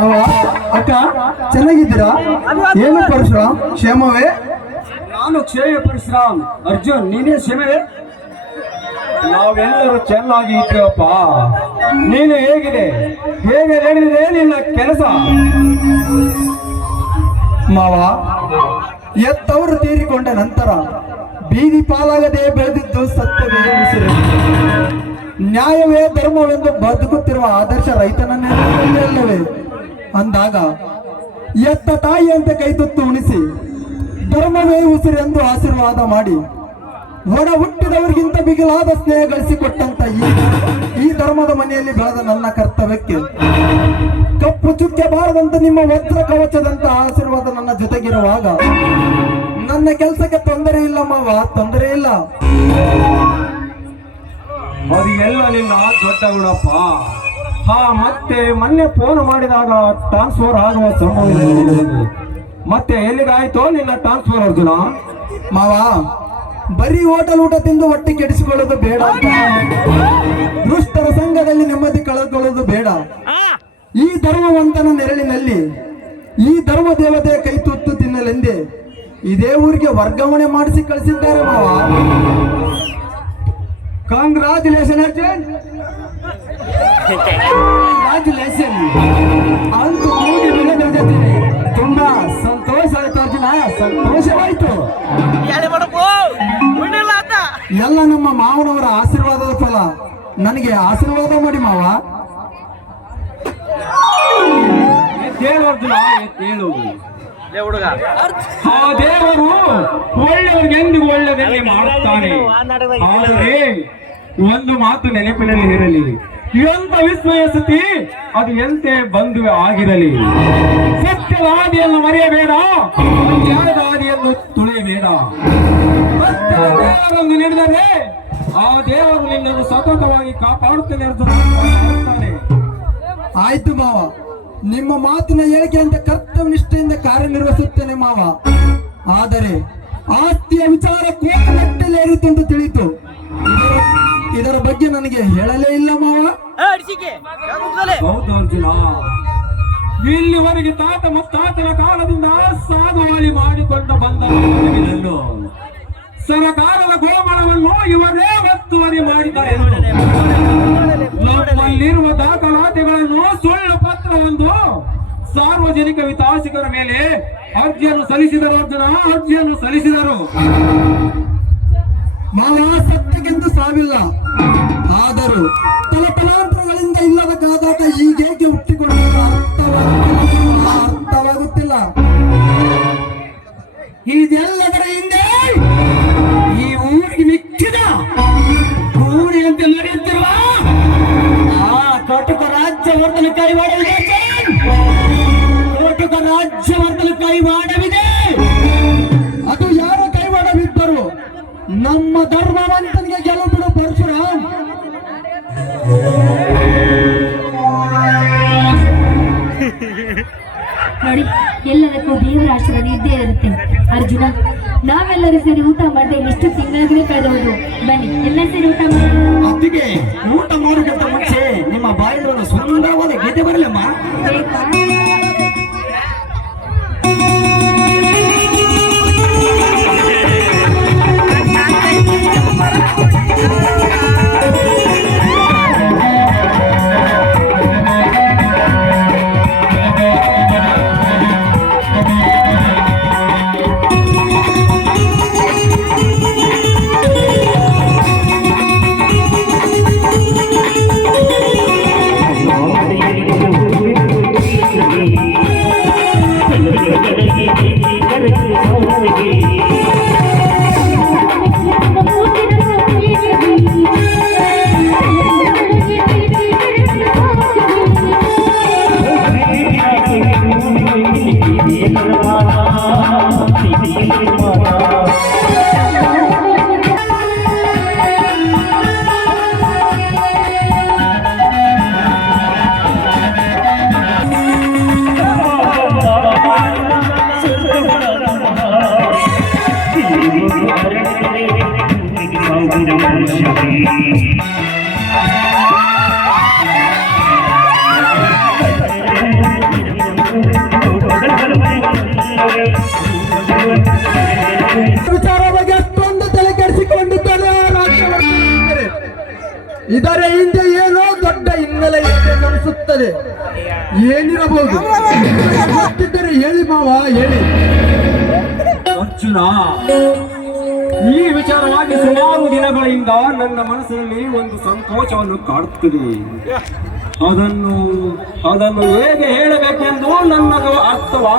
ಮಾವ ಅಕ್ಕ ಚೆನ್ನಾಗಿದ್ದೀರಾ? ಏನು ಪರಶುರಾಮ್. ಕ್ಷೇಮವೇ? ನಾನು ಕ್ಷೇಮ ಪರಶುರಾಮ್. ಅರ್ಜುನ್ ನೀನೇ ಕ್ಷೇಮವೇ? ನಾವೆಲ್ಲರೂ ಚೆನ್ನಾಗಿ ಇದ್ದೇವಪ್ಪ. ನೀನು ಹೇಗಿದೆ? ಹೇಗೆ ನಡೆದಿದೆ ನಿನ್ನ ಕೆಲಸ? ಮಾವ ಎತ್ತವರು ತೀರಿಕೊಂಡ ನಂತರ ಬೀದಿ ಪಾಲಾಗದೆ ಬೆಳೆದಿದ್ದು ಸತ್ಯವೇ ಉಸಿರು. ನ್ಯಾಯವೇ ಧರ್ಮವೆಂದು ಬದುಕುತ್ತಿರುವ ಆದರ್ಶ ರೈತನನ್ನೇ ಅಂದಾಗ, ಎತ್ತ ತಾಯಿಯಂತೆ ಕೈತುತ್ತು ಉಣಿಸಿ, ಧರ್ಮವೇ ಉಸಿರೆಂದು ಆಶೀರ್ವಾದ ಮಾಡಿ, ಒಡ ಹುಟ್ಟಿದವರಿಗಿಂತ ಬಿಗಿಲಾದ ಸ್ನೇಹ ಗಳಿಸಿಕೊಟ್ಟಂತ ಈ ಈ ಧರ್ಮದ ಮನೆಯಲ್ಲಿ ಬೆಳೆದ ನನ್ನ ಕರ್ತವ್ಯಕ್ಕೆ, ಕಪ್ಪು ಚುಕ್ಕೆ ಬಾರದಂತ ನಿಮ್ಮ ವಜ್ರ ಕವಚದಂತ ಆಶೀರ್ವಾದ ನನ್ನ ಜೊತೆಗಿರುವಾಗ, ನನ್ನ ಕೆಲಸಕ್ಕೆ ತೊಂದರೆ ಇಲ್ಲ ಮಾವ ತೊಂದರೆ ಇಲ್ಲ. ಅದು ಎಲ್ಲ ನಿನ್ನ ದೊಡ್ಡ ಗುಣಪ್ಪ. ಹಾ ಮತ್ತೆ ಮೊನ್ನೆ ಫೋನ್ ಮಾಡಿದಾಗ ಟ್ರಾನ್ಸ್ಫರ್ ಆಗುವ ಸಂಭವ ಇದೆ. ಮತ್ತೆ ಎಲ್ಲಿಗಾಯ್ತು ನಿನ್ನ ಟ್ರಾನ್ಸ್ಫರ್ ಅರ್ಜುನ? ಮಾವ ಬರೀ ಹೋಟೆಲ್ ಊಟ ತಿಂದು ಹೊಟ್ಟೆ ಕೆಡಿಸಿಕೊಳ್ಳೋದು ಬೇಡ ದುಷ್ಟರ ಸಂಘದಲ್ಲಿ ನೆಮ್ಮದಿ ಕಳೆದುಕೊಳ್ಳೋದು ಬೇಡ. ಈ ಧರ್ಮವಂತನ ನೆರಳಿನಲ್ಲಿ ಈ ಧರ್ಮ ದೇವತೆಯ ಕೈ ತುತ್ತು ತಿನ್ನಲೆಂದೇ ಇದೇ ಊರಿಗೆ ವರ್ಗಾವಣೆ ಮಾಡಿಸಿ ಕಳಿಸಿದ್ದಾರೆ ಮಾವ. ಕಂಗ್ರಾಚುಲೇಷನ್ ಅರ್ಜುನ್. ಅಂತೂ ಕೂಡಿ ಬೆಳೆದಿದ್ದೇನೆ ತುಂಬಾ ಸಂತೋಷ ಆಯ್ತು ಅರ್ಜುನ. ಸಂತೋಷವಾಯ್ತು. ಎಲ್ಲ ನಮ್ಮ ಮಾವನವರ ಆಶೀರ್ವಾದದ ಫಲ. ನನಗೆ ಆಶೀರ್ವಾದ ಮಾಡಿ ಮಾವ. ಹೇಳು ಅರ್ಜುನ ಎದ್ದೇಳು. ಆ ದೇವರು ಒಳ್ಳೆಯವರಿಗೆ ಎಂದಿಗೂ ಒಳ್ಳೆಯದನ್ನೇ ಮಾಡುತ್ತಾನೆ. ಆದರೆ ಒಂದು ಮಾತು ನೆನಪಿನಲ್ಲಿ ಇರಲಿ ಎಂತ ವಿಸ್ಮಯ ಸತಿ ಅದು ಎಂತೆ ಬಂದು ಆಗಿರಲಿ. ಸತ್ಯದ ಹಾದಿಯನ್ನು ಮರೆಯಬೇಡ ನ್ಯಾಯದ ಹಾದಿಯನ್ನು ತುಳಿಯಬೇಡ ದೇವರನ್ನು ನೀಡಿದರೆ ಆ ದೇವರು ನಿನ್ನನ್ನು ಸತತವಾಗಿ ಕಾಪಾಡುತ್ತೇನೆ ಆಯ್ತು ಮಾವ. ನಿಮ್ಮ ಮಾತಿನ ಹೇಳಿಕೆಯಂತೆ ಕರ್ತವ್ಯ ನಿಷ್ಠೆಯಿಂದ ಕಾರ್ಯನಿರ್ವಹಿಸುತ್ತೇನೆ ಮಾವ. ಆದರೆ ಆಸ್ತಿಯ ವಿಚಾರ ಇಲ್ಲಿವರೆಗೆ ತಾತ ಮುತ್ತಾತನ ಕಾಲದಿಂದ ಸಾಗುವಳಿ ಮಾಡಿಕೊಂಡು ಬಂದ ಸರಕಾರದ ಗೋಮಳವನ್ನು ಇವರೇ ಒತ್ತುವರಿ ಮಾಡಿದ್ದಾರೆ. ನಮ್ಮಲ್ಲಿರುವ ದಾಖಲಾತಿಗಳನ್ನು ಸುಳ್ಳು ಪತ್ರವೊಂದು ಸಾರ್ವಜನಿಕ ವಿತಾಸಿಕರ ಮೇಲೆ ಅರ್ಜಿಯನ್ನು ಸಲ್ಲಿಸಿದರು ಅರ್ಜುನ ಅರ್ಜಿಯನ್ನು ಸಲ್ಲಿಸಿದರು. ಮಾವ ಸತ್ಯಕ್ಕಿಂತ ಸಾವಿಲ್ಲ. ಆದರೂ ತಲತಲಾಂತರಗಳಿಂದ ಇಲ್ಲದ ಕಾದಾಟ ಈಗೇಕೆ ಹುಟ್ಟಿಕೊಳ್ಳುವುದು ಅರ್ಥವಾಗುತ್ತಿಲ್ಲ ಇದೆಲ್ಲದರ ಹಿಂದೆ ಈ ಊರಿಗೆ ಮಿಕ್ಕಿದ ಅಂತ ನಡೆಯುತ್ತಿರುವ ಆ ಕಟುಕ ರಾಜ್ಯವರ್ಧನ ಕೈವಾಡವಿದೆ. ಕಟುಕ ರಾಜ್ಯವರ್ಧನ ಕೈವಾಡವಿದೆ. ಅದು ಯಾರ ಕೈವಾಡವಿದ್ದರು ನಮ್ಮ ಧರ್ಮವಂತನಿಗೆ ಗೆಲುಬಿಡು ಪರಶುರಾಮ್. ಅರ್ಜುನ ನಾವೆಲ್ಲರೂ ಸೇರಿ ಊಟ ಮಾಡದೆ ಎಷ್ಟು ತಿಂಗಳಾಗಲೇ ಕಳೆದವರು. ಬನ್ನಿ ಎಲ್ಲ ಸೇರಿ ಊಟ ಅತ್ತಿಗೆ ಊಟ ಮಾಡೋಕ್ಕಿಂತ ಮುಂಚೆ ನಿಮ್ಮ ಬಾಯಲ್ಲಿ ಸುಂದರವಾದ ಗೀತೆ ಬರಲಮ್ಮ ವಿಚಾರ ಬಗ್ಗೆ ಅಷ್ಟೊಂದು ತಲೆ ಕೆಡಿಸಿಕೊಂಡಿದ್ದಾರೆ ಇದರ ಹಿಂದೆ ಏನೋ ದೊಡ್ಡ ಹಿನ್ನೆಲೆ ಇದೆ ಅನಿಸುತ್ತದೆ ಏನಿರಬಹುದು? ಗೊತ್ತಿದ್ದರೆ ಹೇಳಿ ಮಾವ, ಹೇಳಿ. ಅರ್ಜುನ ಈ ವಿಚಾರವಾಗಿ ಸುಮಾರು ದಿನಗಳಿಂದ ನನ್ನ ಮನಸ್ಸಿನಲ್ಲಿ ಒಂದು ಸಂಕೋಚವನ್ನು ಕಾಡುತ್ತಿದೆ. ಅದನ್ನು ಅದನ್ನು ಹೇಗೆ ಹೇಳಬೇಕೆಂದು ನನ್ನದು ಅರ್ಥವಾ